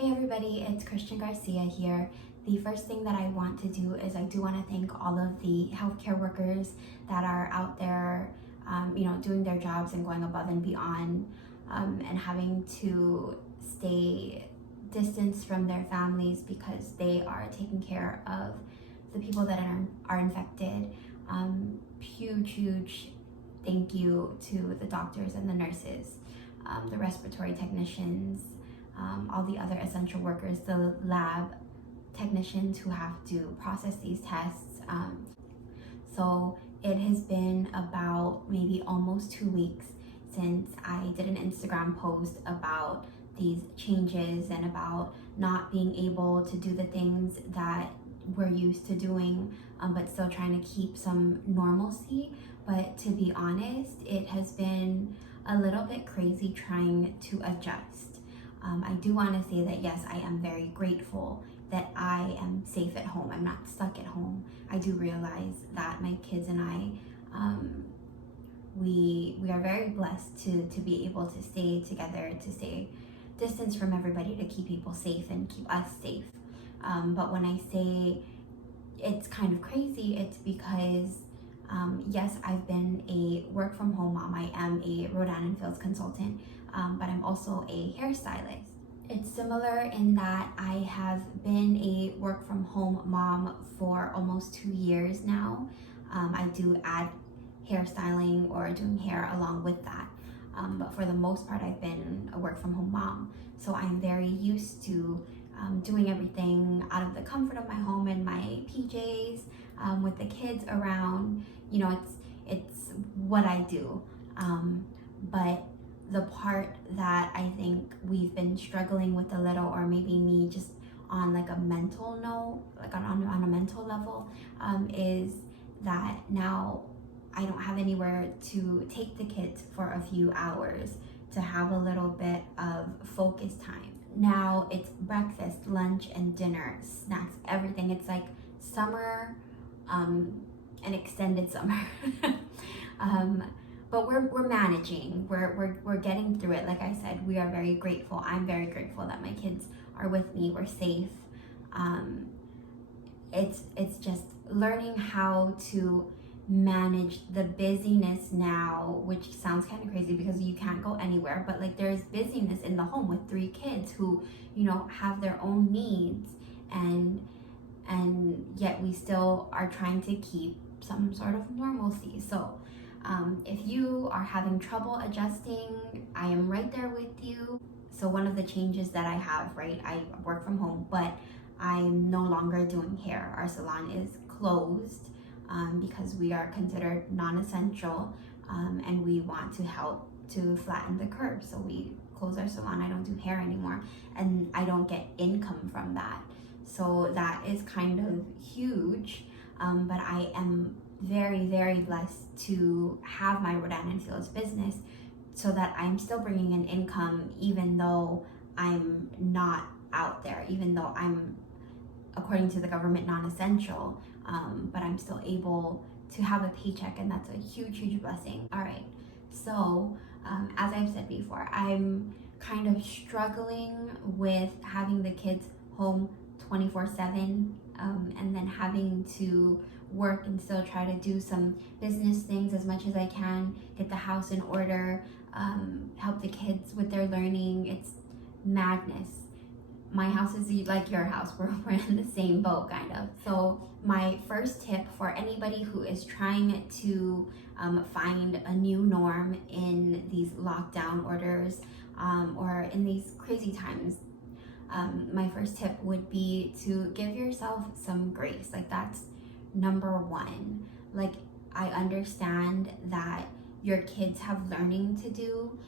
Hey everybody, it's Christian Garcia here. The first thing that I want to do is I do want to thank all of the healthcare workers that are out there, doing their jobs and going above and beyond, and having to stay distanced from their families because they are taking care of the people that are infected. Huge thank you to the doctors and the nurses, the respiratory technicians, all the other essential workers, the lab technicians who have to process these tests. So it has been about maybe almost 2 weeks since I did an Instagram post about these changes and about not being able to do the things that we're used to doing, but still trying to keep some normalcy. But to be honest, it has been a little bit crazy trying to adjust. I do want to say that yes, I am very grateful that I am safe at home. I'm not stuck at home. I do realize that my kids and I, we are very blessed to be able to stay together, to stay distanced from everybody, to keep people safe and keep us safe. But when I say it's kind of crazy, it's because yes, I've been a work from home mom. I am a Rodan and Fields consultant, but I'm also a hairstylist. It's similar in that I have been a work from home mom for almost 2 years now. I do add hairstyling or doing hair along with that. But for the most part, I've been a work from home mom. So I'm very used to doing everything out of the comfort of my home in my PJs, with the kids around. You know, it's what I do. But the part that I think we've been struggling with a little, or maybe me just on like a mental note, like on a mental level, is that now I don't have anywhere to take the kids for a few hours to have a little bit of focus time. Now it's breakfast, lunch, and dinner, snacks, everything. It's like summer, an extended summer. But we're managing. We're getting through it. Like I said, we are very grateful. I'm very grateful that my kids are with me. We're safe. It's just learning how to manage the busyness now, which sounds kind of crazy because you can't go anywhere, but like there's busyness in the home with 3 kids who, have their own needs, and yet we still are trying to keep some sort of normalcy. So if you are having trouble adjusting, I am right there with you. So one of the changes that I have, right, I work from home, but I'm no longer doing hair. Our salon is closed because we are considered non-essential, and we want to help to flatten the curve. So we close our salon. I don't do hair anymore, and I don't get income from that. So that is kind of huge, but I am very blessed to have my Rodan and Fields business so that I'm still bringing in income even though I'm not out there, even though I'm, according to the government, non-essential, but I'm still able to have a paycheck, and that's a huge blessing. All right, so as I've said before, I'm kind of struggling with having the kids home 24/7, and then having to work and still try to do some business things as much as I can, get the house in order, help the kids with their learning. It's madness. My house is like your house. We're in the same boat, kind of. So my first tip for anybody who is trying to find a new norm in these lockdown orders, or in these crazy times, my first tip would be to give yourself some grace. Like, that's number one. Like, I understand that your kids have learning to do,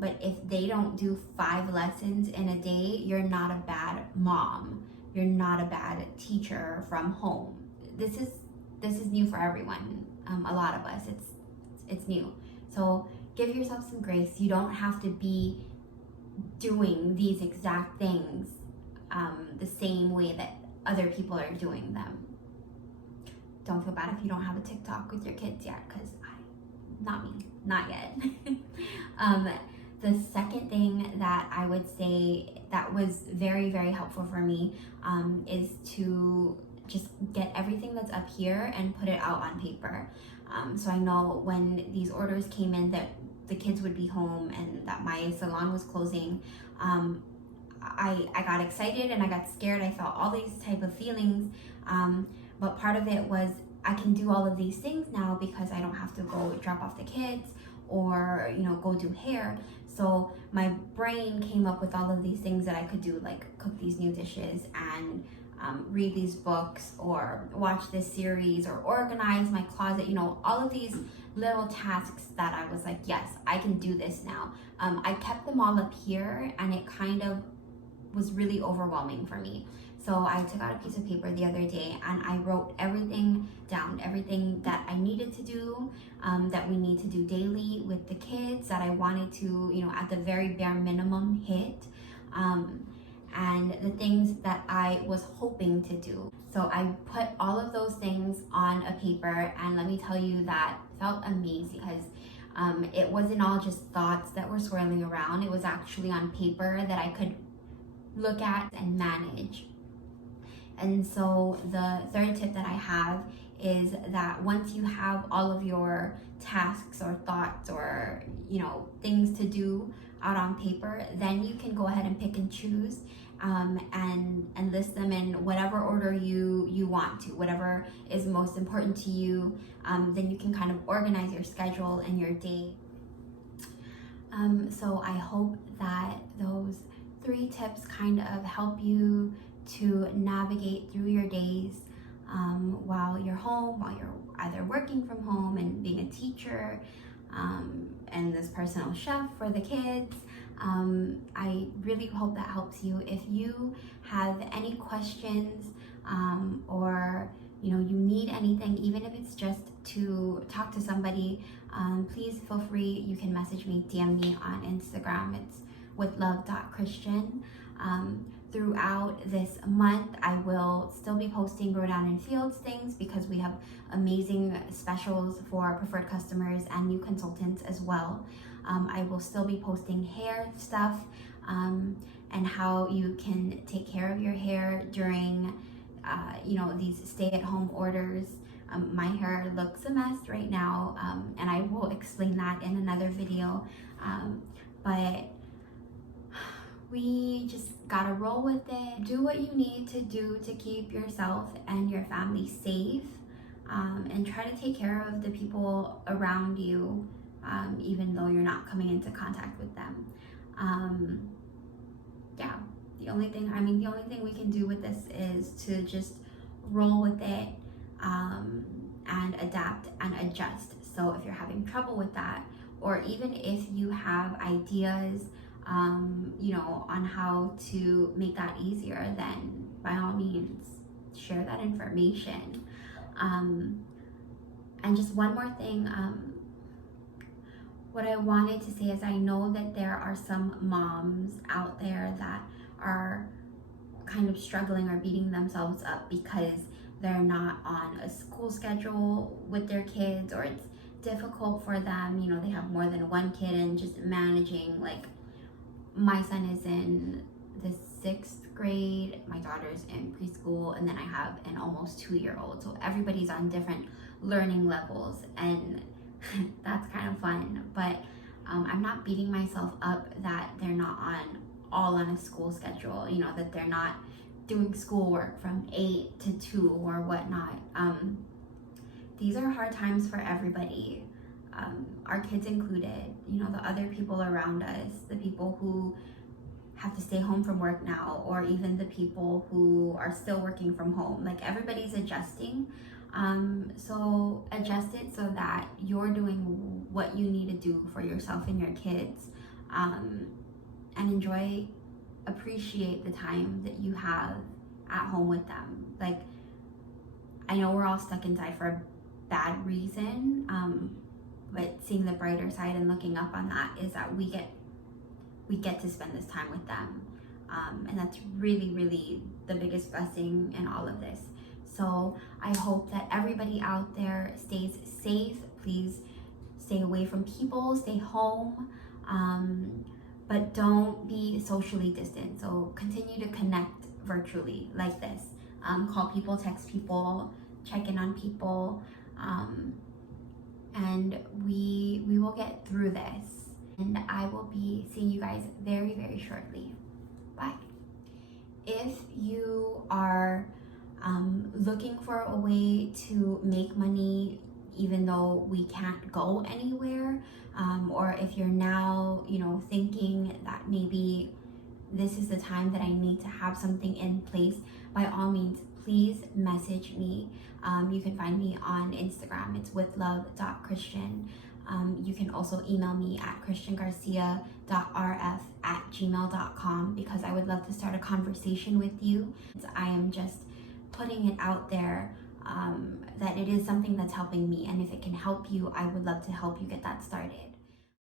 but if they don't do 5 lessons in a day, you're not a bad mom. You're not a bad teacher from home. This is new for everyone. A lot of us, it's new. So give yourself some grace. You don't have to be doing these exact things the same way that other people are doing them. Don't feel bad if you don't have a TikTok with your kids yet, because not me, not yet. The second thing that I would say that was very, very helpful for me is to just get everything that's up here and put it out on paper. So I know when these orders came in that the kids would be home and that my salon was closing, I got excited and I got scared. I felt all these type of feelings, but part of it was I can do all of these things now because I don't have to go drop off the kids or go do hair. So my brain came up with all of these things that I could do, like cook these new dishes and read these books or watch this series or organize my closet, all of these little tasks that I was like, yes, I can do this now. I kept them all up here and it kind of was really overwhelming for me. So I took out a piece of paper the other day and I wrote everything down, everything that I needed to do, that we need to do daily with the kids, that I wanted to, at the very bare minimum hit, and the things that I was hoping to do. So I put all of those things on a paper, and let me tell you, that felt amazing because it wasn't all just thoughts that were swirling around. It was actually on paper that I could look at and manage. And so the third tip that I have is that once you have all of your tasks or thoughts or things to do out on paper, then you can go ahead and pick and choose, and list them in whatever order you want to, whatever is most important to you. Then you can kind of organize your schedule and your day. So I hope that those 3 tips kind of help you to navigate through your days while you're home, while you're either working from home and being a teacher, and this personal chef for the kids. I really hope that helps you. If you have any questions, or you need anything, even if it's just to talk to somebody, please feel free. You can message me, DM me on Instagram. It's withlove.christian. Throughout this month, I will still be posting Grow Down in Fields things because we have amazing specials for preferred customers and new consultants as well. I will still be posting hair stuff, and how you can take care of your hair during these stay-at-home orders. My hair looks a mess right now, and I will explain that in another video, but we just gotta roll with it. Do what you need to do to keep yourself and your family safe, and try to take care of the people around you, even though you're not coming into contact with them. The only thing we can do with this is to just roll with it, and adapt and adjust. So if you're having trouble with that, or even if you have ideas on how to make that easier, then by all means share that information. And just one more thing, what I wanted to say is I know that there are some moms out there that are kind of struggling or beating themselves up because they're not on a school schedule with their kids, or it's difficult for them. They have more than one kid and just managing, like, my son is in the 6th grade, my daughter's in preschool, and then I have an almost 2-year-old. So everybody's on different learning levels, and that's kind of fun. But I'm not beating myself up that they're not all on a school schedule, that they're not doing schoolwork from 8 to 2 or whatnot. These are hard times for everybody. Our kids included, the other people around us, the people who have to stay home from work now, or even the people who are still working from home. Like, everybody's adjusting. So adjust it so that you're doing what you need to do for yourself and your kids, and appreciate the time that you have at home with them. Like, I know we're all stuck inside for a bad reason, but seeing the brighter side and looking up on that is that we get to spend this time with them, and that's really, really the biggest blessing in all of this. So I hope that everybody out there stays safe. Please stay away from people, stay home, but don't be socially distant. So continue to connect virtually like this. Call people, text people, check in on people, and we will get through this. And I will be seeing you guys very, very shortly. Bye. If you are looking for a way to make money even though we can't go anywhere, or if you're now, thinking that maybe this is the time that I need to have something in place, by all means, please message me. You can find me on Instagram. It's withlove.christian. You can also email me at christiangarcia.rf@gmail.com, because I would love to start a conversation with you. I am just putting it out there that it is something that's helping me, and if it can help you, I would love to help you get that started.